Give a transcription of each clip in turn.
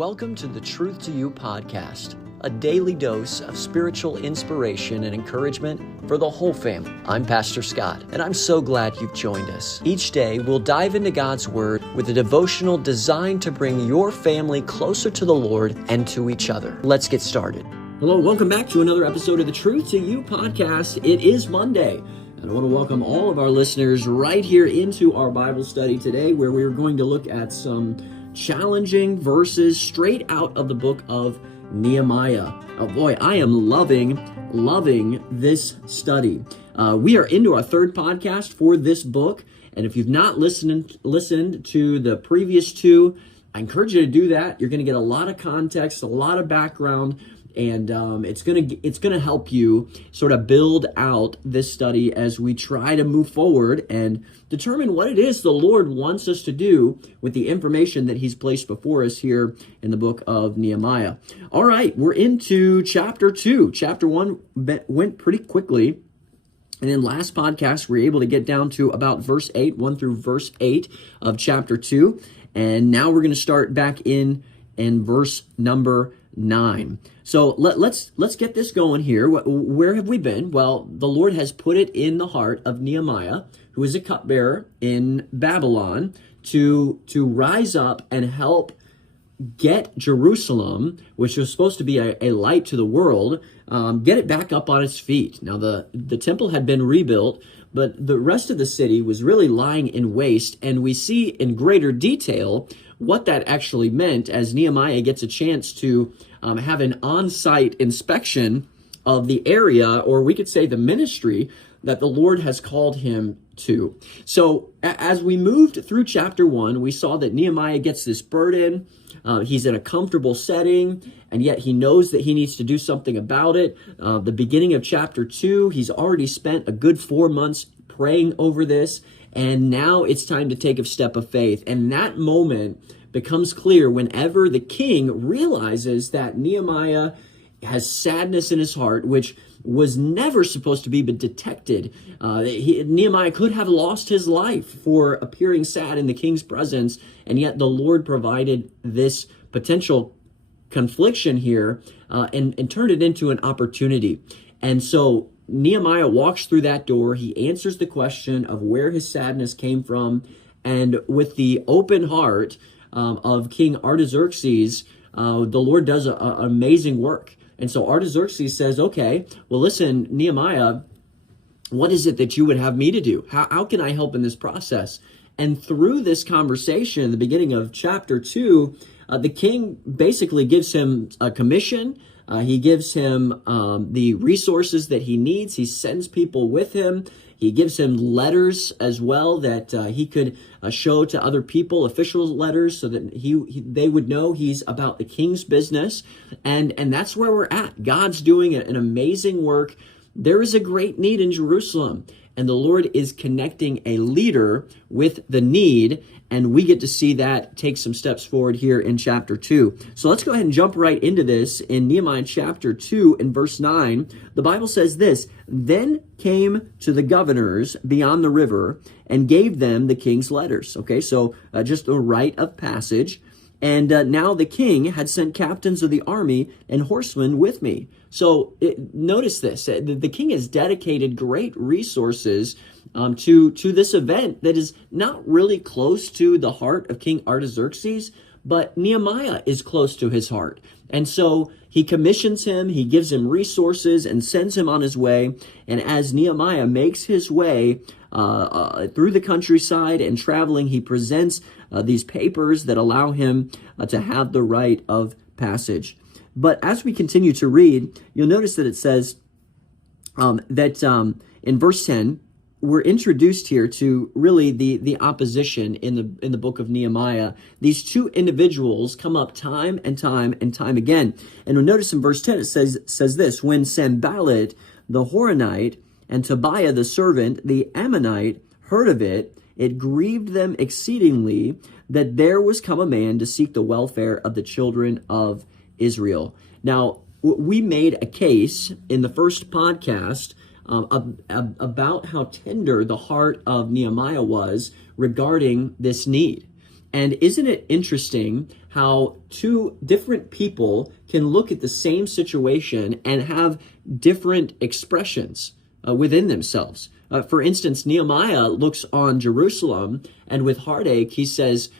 Welcome to the Truth to You podcast, a daily dose of spiritual inspiration and encouragement for the whole family. I'm Pastor Scott, and I'm so glad you've joined us. Each day, we'll dive into God's Word with a devotional designed to bring your family closer to the Lord and to each other. Let's get started. Hello, welcome back to another episode of the Truth to You podcast. It is Monday, and I want to welcome all of our listeners right here into our Bible study today, where we're going to look at some challenging verses straight out of the book of Nehemiah. Oh boy, I am loving this study. We are into our third podcast for this book, and if you've not listened to the previous two, I encourage you to do that. You're going to get a lot of context, a lot of background, and it's gonna help you sort of build out this study as we try to move forward and determine what it is the Lord wants us to do with the information that He's placed before us here in the book of Nehemiah. All right, we're into chapter 2. Chapter 1 went pretty quickly. And in last podcast, we were able to get down to about verse 8, 1 through verse 8 of chapter 2. And now we're going to start back in verse number 9. So let's get this going here. Where have we been? Well, the Lord has put it in the heart of Nehemiah, who is a cupbearer in Babylon, to rise up and help get Jerusalem, which was supposed to be a light to the world, get it back up on its feet. Now, the temple had been rebuilt, but the rest of the city was really lying in waste, and we see in greater detail what that actually meant as Nehemiah gets a chance to have an on-site inspection of the area, or we could say the ministry that the Lord has called him to. So as we moved through chapter 1, we saw that Nehemiah gets this burden. He's in a comfortable setting, and yet he knows that he needs to do something about it. The beginning of chapter 2, he's already spent a good 4 months praying over this, and now it's time to take a step of faith. And that moment becomes clear whenever the king realizes that Nehemiah has sadness in his heart, which was never supposed to be detected. Nehemiah could have lost his life for appearing sad in the king's presence, and yet the Lord provided this potential confliction here and turned it into an opportunity. And so Nehemiah walks through that door. He answers the question of where his sadness came from, and with the open heart of King Artaxerxes, the Lord does an amazing work. And so Artaxerxes says, okay, well, listen, Nehemiah, what is it that you would have me to do? How can I help in this process? And through this conversation, in the beginning of chapter 2, the king basically gives him a commission. He gives him the resources that he needs. He sends people with him. He gives him letters as well that he could show to other people, official letters, so that they would know he's about the king's business. And that's where we're at. God's doing an amazing work. There is a great need in Jerusalem, and the Lord is connecting a leader with the need, and we get to see that take some steps forward here in chapter 2. So let's go ahead and jump right into this. In Nehemiah chapter 2 and verse 9, the Bible says this: "Then came to the governors beyond the river and gave them the king's letters." Okay, so just a rite of passage. "And now the king had sent captains of the army and horsemen with me." So notice this. The king has dedicated great resources to this event that is not really close to the heart of King Artaxerxes, but Nehemiah is close to his heart. And so he commissions him, he gives him resources and sends him on his way. And as Nehemiah makes his way through the countryside and traveling, he presents these papers that allow him to have the rite of passage. But as we continue to read, you'll notice that it says that in verse 10, we're introduced here to really the opposition in the book of Nehemiah. These two individuals come up time and time again. And you'll notice in verse 10 it says this: "When Sanballat the Horonite and Tobiah the servant, the Ammonite, heard of it, it grieved them exceedingly that there was come a man to seek the welfare of the children of Israel." Now, we made a case in the first podcast about how tender the heart of Nehemiah was regarding this need. And isn't it interesting how two different people can look at the same situation and have different expressions within themselves. For instance, Nehemiah looks on Jerusalem, and with heartache, he says,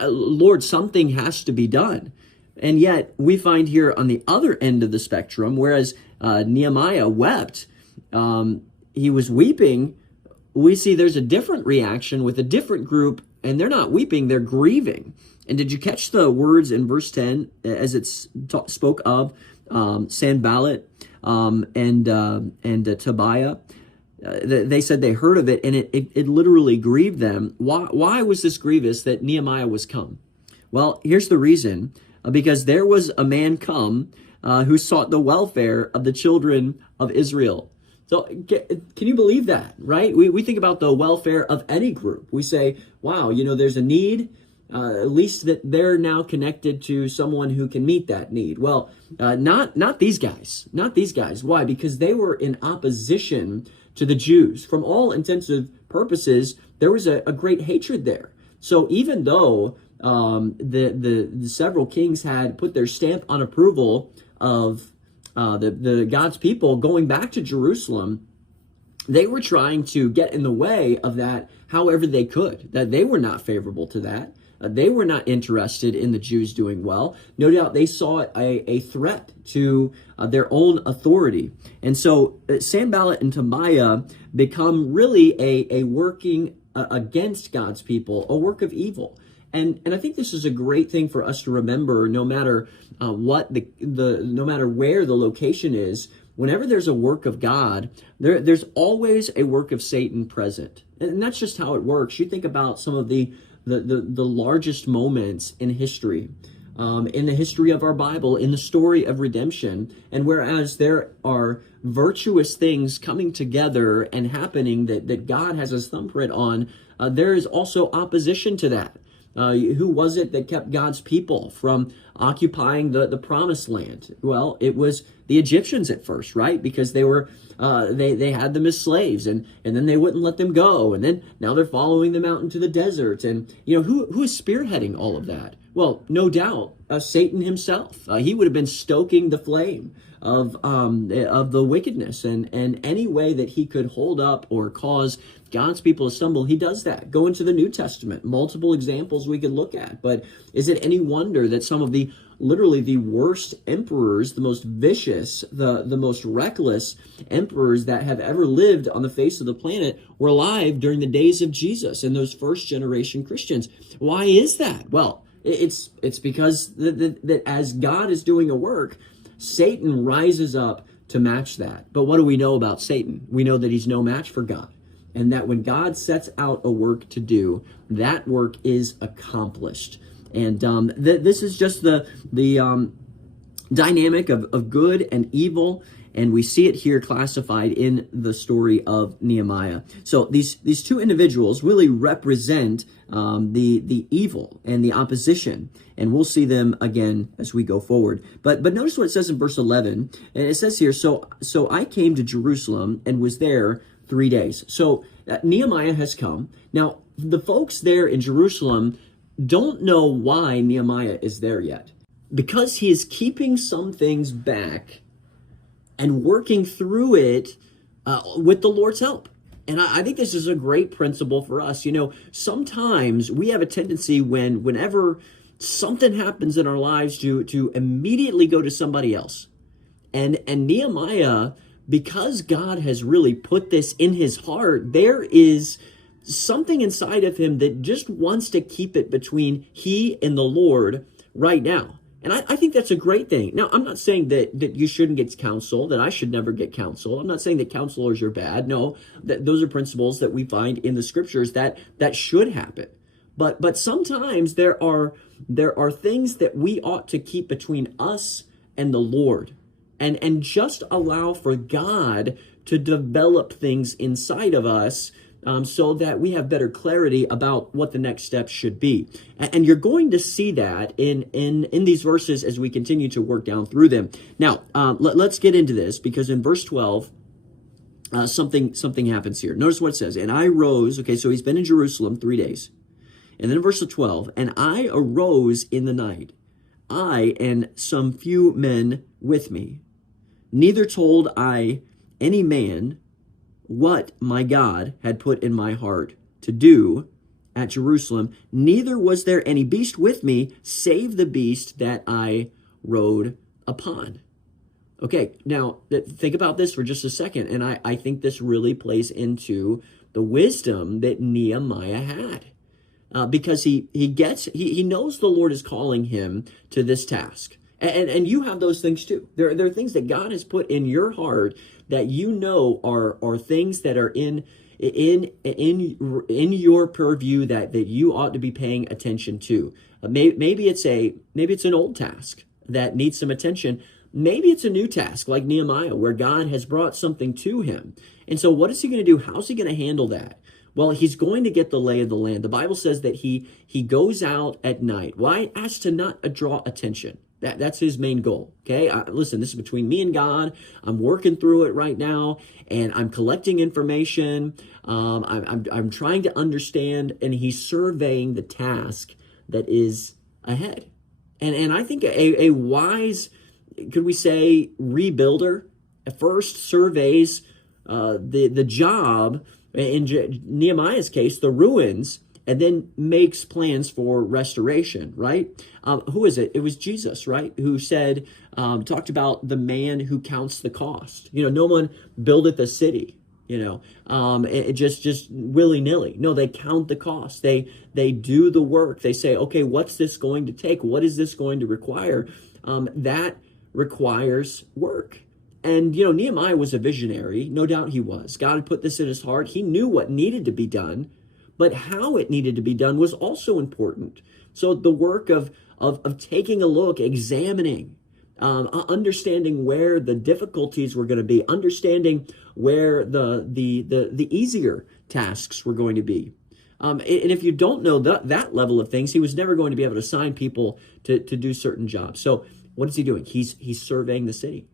Lord, something has to be done. And yet, we find here on the other end of the spectrum, whereas Nehemiah wept, he was weeping, we see there's a different reaction with a different group, and they're not weeping, they're grieving. And did you catch the words in verse 10 as it spoke of Sanballat and Tobiah? They said they heard of it, and it literally grieved them. Why was this grievous that Nehemiah was come? Well, here's the reason. Because there was a man come who sought the welfare of the children of Israel. So can you believe that, right? We think about the welfare of any group. We say, wow, there's a need, at least that they're now connected to someone who can meet that need. Well, not these guys. Not these guys. Why? Because they were in opposition to the Jews. From all intents and purposes, there was a great hatred there. So even though the several kings had put their stamp on approval of the God's people going back to Jerusalem, they were trying to get in the way of that however they could. That they were not favorable to that. They were not interested in the Jews doing well. No doubt they saw it a threat to their own authority. And so Sanballat and Tobiah become really a working against God's people, a work of evil. And I think this is a great thing for us to remember, no matter what no matter where the location is. Whenever there's a work of God, there's always a work of Satan present, and that's just how it works. You think about some of the largest moments in history, in the history of our Bible, in the story of redemption, and whereas there are virtuous things coming together and happening that God has his thumbprint on, there is also opposition to that. Who was it that kept God's people from occupying the promised land? Well, it was the Egyptians at first, right? Because they were they had them as slaves, and then they wouldn't let them go, and then now they're following them out into the desert. And who is spearheading all of that? Well, no doubt Satan himself. He would have been stoking the flame of the wickedness, and any way that he could hold up or cause God's people to stumble, he does that. Go into the New Testament, multiple examples we could look at. But is it any wonder that some of literally the worst emperors, the most vicious, the most reckless emperors that have ever lived on the face of the planet were alive during the days of Jesus and those first generation Christians? Why is that? Well, it's because that as God is doing a work, Satan rises up to match that. But what do we know about Satan? We know that he's no match for God. And that when God sets out a work to do, that work is accomplished. And this is just the dynamic of good and evil, and we see it here classified in the story of Nehemiah. So these two individuals really represent the evil and the opposition, and we'll see them again as we go forward. But notice what it says in verse 11. And it says here, so I came to Jerusalem and was there 3 days. So Nehemiah has come. Now, the folks there in Jerusalem don't know why Nehemiah is there yet. Because he is keeping some things back and working through it with the Lord's help. And I think this is a great principle for us. Sometimes we have a tendency whenever something happens in our lives to immediately go to somebody else. And Nehemiah, because God has really put this in his heart, there is something inside of him that just wants to keep it between he and the Lord right now. And I think that's a great thing. Now, I'm not saying that you shouldn't get counsel, that I should never get counsel. I'm not saying that counselors are bad. No, those are principles that we find in the scriptures that should happen. But sometimes there are things that we ought to keep between us and the Lord. And just allow for God to develop things inside of us so that we have better clarity about what the next steps should be. And you're going to see that in these verses as we continue to work down through them. Now, let's get into this, because in verse 12, something happens here. Notice what it says. And I rose, okay, so he's been in Jerusalem 3 days. And then verse 12, and I arose in the night, I and some few men with me. Neither told I any man what my God had put in my heart to do at Jerusalem, neither was there any beast with me, save the beast that I rode upon. Okay, now think about this for just a second, and I think this really plays into the wisdom that Nehemiah had. Because he knows the Lord is calling him to this task. And you have those things too. There are things that God has put in your heart that you know are things that are in your purview that you ought to be paying attention to. Maybe it's an old task that needs some attention. Maybe it's a new task like Nehemiah, where God has brought something to him. And so what is he going to do? How's he going to handle that? Well, he's going to get the lay of the land. The Bible says that he goes out at night. Why? As to not draw attention. That's his main goal. Okay, listen, this is between me and God. I'm working through it right now, and I'm collecting information. I'm trying to understand, and he's surveying the task that is ahead. And I think a wise, could we say, rebuilder at first surveys the job. In Nehemiah's case, the ruins, and then makes plans for restoration, right? Who is it? It was Jesus, right? Who said, talked about the man who counts the cost. No one buildeth a city, it just willy-nilly. No, they count the cost. They do the work. They say, okay, what's this going to take? What is this going to require? That requires work. And, Nehemiah was a visionary. No doubt he was. God had put this in his heart. He knew what needed to be done, but how it needed to be done was also important. So the work of taking a look, examining, understanding where the difficulties were going to be, understanding where the easier tasks were going to be. And if you don't know that level of things, he was never going to be able to assign people to do certain jobs. So what is he doing? He's surveying the city.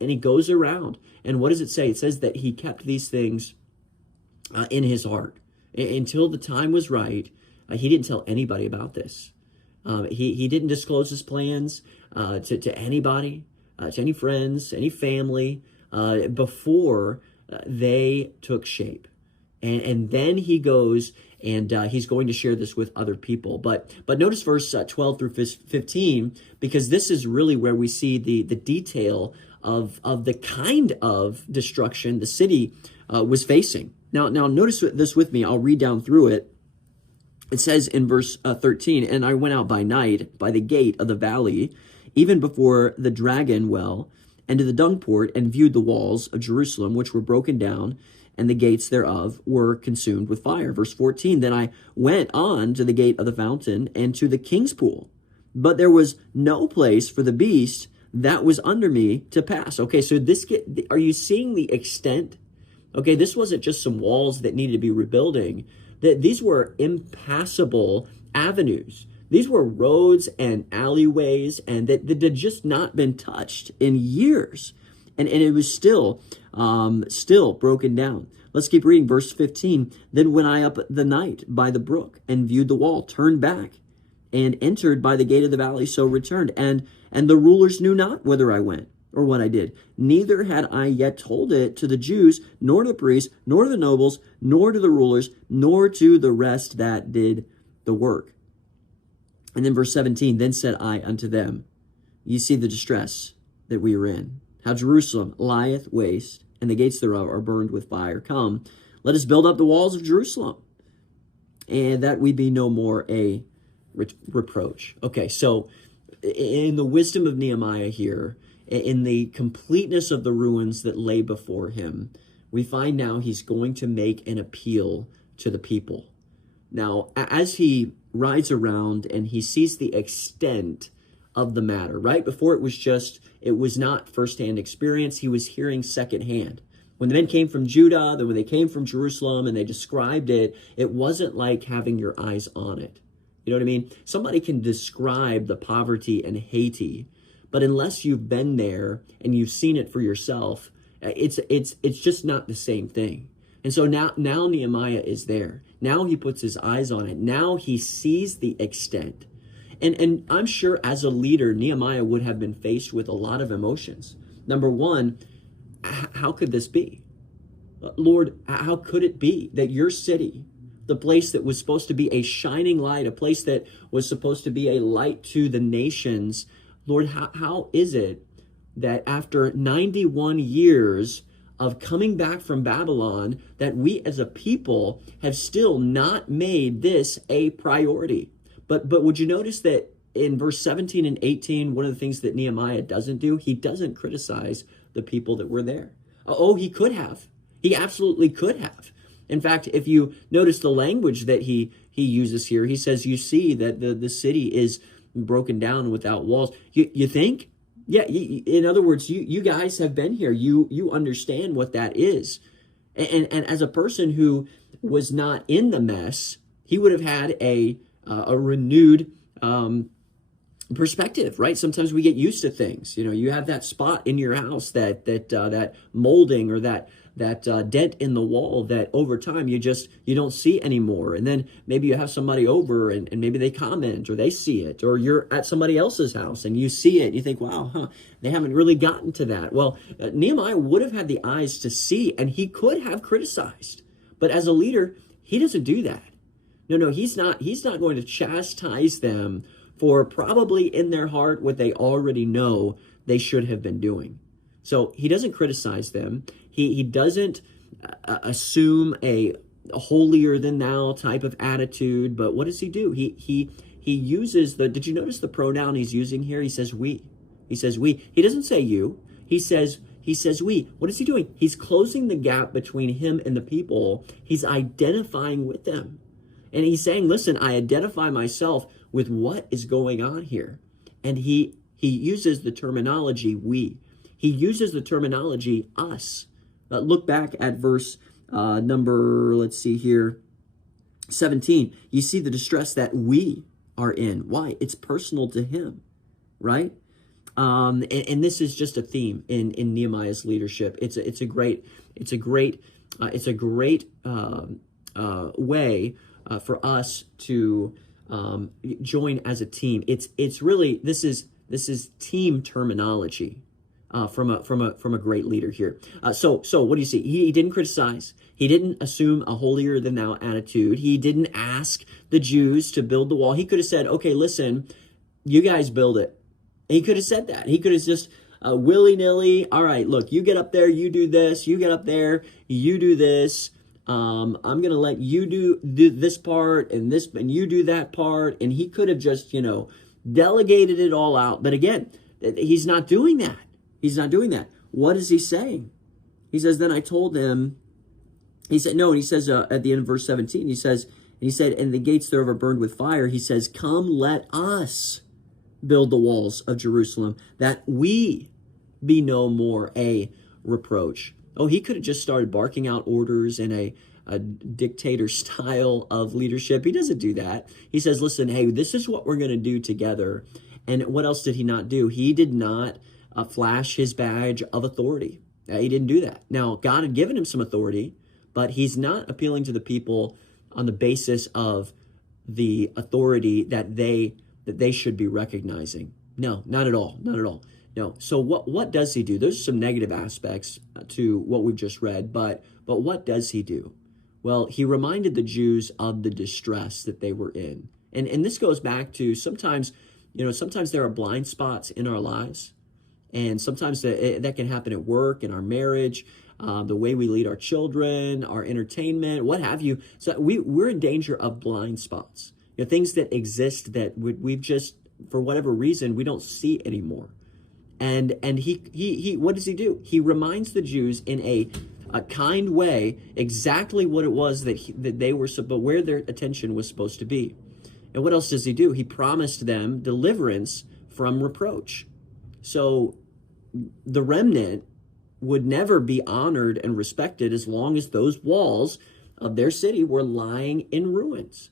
And he goes around. And what does it say? It says that he kept these things in his heart. Until the time was right, he didn't tell anybody about this. He didn't disclose his plans to anybody, to any friends, any family, before they took shape. And then he goes and he's going to share this with other people. But notice verse 12 through 15, because this is really where we see the detail of the kind of destruction the city was facing. Now notice this with me. I'll read down through it. It says in verse 13, and I went out by night by the gate of the valley, even before the dragon well, and to the dung port, and viewed the walls of Jerusalem, which were broken down, and the gates thereof were consumed with fire. Verse 14, then I went on to the gate of the fountain, and to the king's pool, but there was no place for the beast that was under me to pass. Okay, so are you seeing the extent? Okay, this wasn't just some walls that needed to be rebuilding. These were impassable avenues. These were roads and alleyways, and that had just not been touched in years. And it was still broken down. Let's keep reading verse 15. Then went I up the night by the brook, and viewed the wall, turned back, and entered by the gate of the valley, so returned. And the rulers knew not whither I went, or what I did. Neither had I yet told it to the Jews, nor to the priests, nor to the nobles, nor to the rulers, nor to the rest that did the work. And then verse 17, then said I unto them, ye see the distress that we are in, how Jerusalem lieth waste, and the gates thereof are burned with fire. Come, let us build up the walls of Jerusalem, and that we be no more a reproach. Okay, so in the wisdom of Nehemiah here, in the completeness of the ruins that lay before him, we find now he's going to make an appeal to the people. Now, as he rides around and he sees the extent of the matter, right? Before it was not firsthand experience. He was hearing secondhand. When the men came from Judah, when they came from Jerusalem and they described it, it wasn't like having your eyes on it. You know what I mean? Somebody can describe the poverty and Haiti, but unless you've been there and you've seen it for yourself, it's just not the same thing. And so now Nehemiah is there. Now he puts his eyes on it. Now he sees the extent. And I'm sure as a leader, Nehemiah would have been faced with a lot of emotions. Number one, how could this be? Lord, how could it be that your city, the place that was supposed to be a shining light, a place that was supposed to be a light to the nations, Lord, how is it that after 91 years of coming back from Babylon, that we as a people have still not made this a priority? But would you notice that in verse 17 and 18, one of the things that Nehemiah doesn't do, he doesn't criticize the people that were there. Oh, he could have. He absolutely could have. In fact, if you notice the language that he uses here, he says, you see that the city is broken down without walls. You think? Yeah, in other words, you guys have been here. You understand what that is. And as a person who was not in the mess, he would have had a renewed perspective, right? Sometimes we get used to things. You have that spot in your house, that molding or that dent in the wall that over time you don't see anymore. And then maybe you have somebody over and maybe they comment or they see it, or you're at somebody else's house and you see it and you think, wow, they haven't really gotten to that. Well, Nehemiah would have had the eyes to see, and he could have criticized. But as a leader, he doesn't do that. No, he's not going to chastise them for probably in their heart what they already know they should have been doing. So he doesn't criticize them. He doesn't assume a holier than thou type of attitude. But what does he do? He uses did you notice the pronoun he's using here? He says we. He says we. He doesn't say you. He says we. What is he doing? He's closing the gap between him and the people. He's identifying with them. And he's saying, listen, I identify myself with what is going on here. And he uses the terminology we. He uses the terminology us. Look back at verse number, let's see here, 17. You see the distress that we are in. Why? It's personal to him, right? And this is just a theme in Nehemiah's leadership. It's a great way for us to join as a team. It's really this is team terminology from a great leader here. So what do you see? He didn't criticize. He didn't assume a holier than thou attitude. He didn't ask the Jews to build the wall. He could have said, okay, listen, you guys build it. And he could have said that. He could have just willy-nilly, all right, look, you get up there, you do this. You get up there, you do this. I'm going to let you do this part and you do that part. And he could have just, delegated it all out. But again, he's not doing that. He's not doing that. What is he saying? He says, then I told him, he said, no, and he says at the end of verse 17, he said, and the gates thereof are burned with fire. He says, come, let us build the walls of Jerusalem, that we be no more a reproach. Oh, he could have just started barking out orders in a dictator style of leadership. He doesn't do that. He says, listen, hey, this is what we're going to do together. And what else did he not do? He did not flash his badge of authority. He didn't do that. Now, God had given him some authority, but he's not appealing to the people on the basis of the authority that they should be recognizing. No, not at all. Not at all. No. So what does he do? There's some negative aspects to what we've just read, but what does he do? Well, he reminded the Jews of the distress that they were in. And this goes back to sometimes there are blind spots in our lives. And sometimes that can happen at work, in our marriage, the way we lead our children, our entertainment, what have you. So we're in danger of blind spots. Things that exist that we've just, for whatever reason, we don't see anymore. And he what does he do? He reminds the Jews in a kind way exactly what it was that they were, but where their attention was supposed to be. And what else does he do? He promised them deliverance from reproach. So the remnant would never be honored and respected as long as those walls of their city were lying in ruins.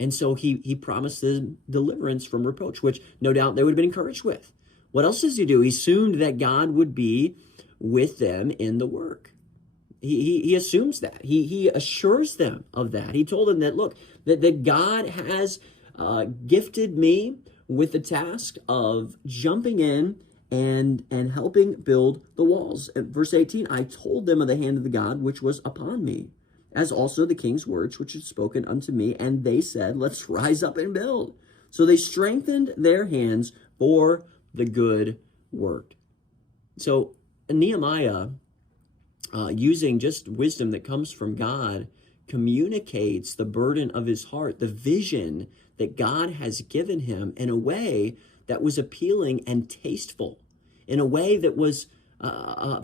And so he promised them deliverance from reproach, which no doubt they would have been encouraged with. What else does he do? He assumed that God would be with them in the work. he assumes that. He assures them of that. He told them that, look, that God has gifted me with the task of jumping in and helping build the walls. At verse 18, I told them of the hand of the God which was upon me, as also the king's words which had spoken unto me, and they said, let's rise up and build. So they strengthened their hands for the good work. So Nehemiah, using just wisdom that comes from God, communicates the burden of his heart, the vision that God has given him, in a way that was appealing and tasteful, in a way that was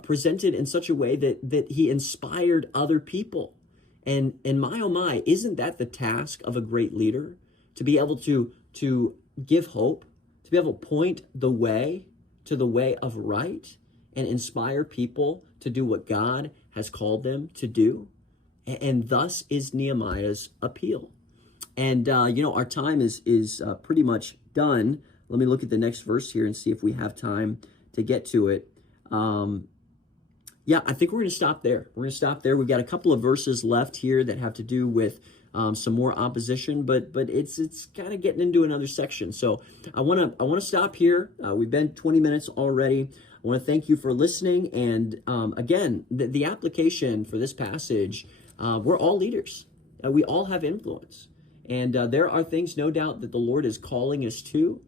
presented in such a way that he inspired other people. And my, oh my, isn't that the task of a great leader? To be able to give hope, to be able to point the way to the way of right, and inspire people to do what God has called them to do. And thus is Nehemiah's appeal. And, our time is pretty much done. Let me look at the next verse here and see if we have time to get to it. I think we're going to stop there. We've got a couple of verses left here that have to do with some more opposition, but it's kind of getting into another section. So I want to stop here. We've been 20 minutes already. I want to thank you for listening. And again, the application for this passage, we're all leaders. We all have influence. And there are things, no doubt, that the Lord is calling us to.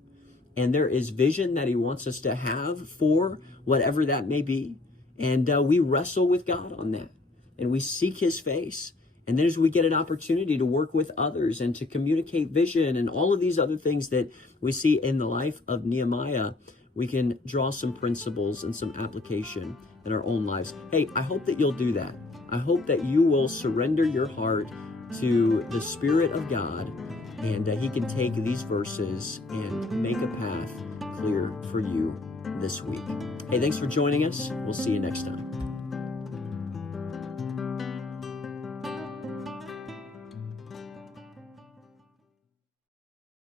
And there is vision that he wants us to have for whatever that may be. And we wrestle with God on that. And we seek his face. And then as we get an opportunity to work with others and to communicate vision and all of these other things that we see in the life of Nehemiah, we can draw some principles and some application in our own lives. Hey, I hope that you'll do that. I hope that you will surrender your heart to the Spirit of God, and he can take these verses and make a path clear for you this week. Hey, thanks for joining us. We'll see you next time.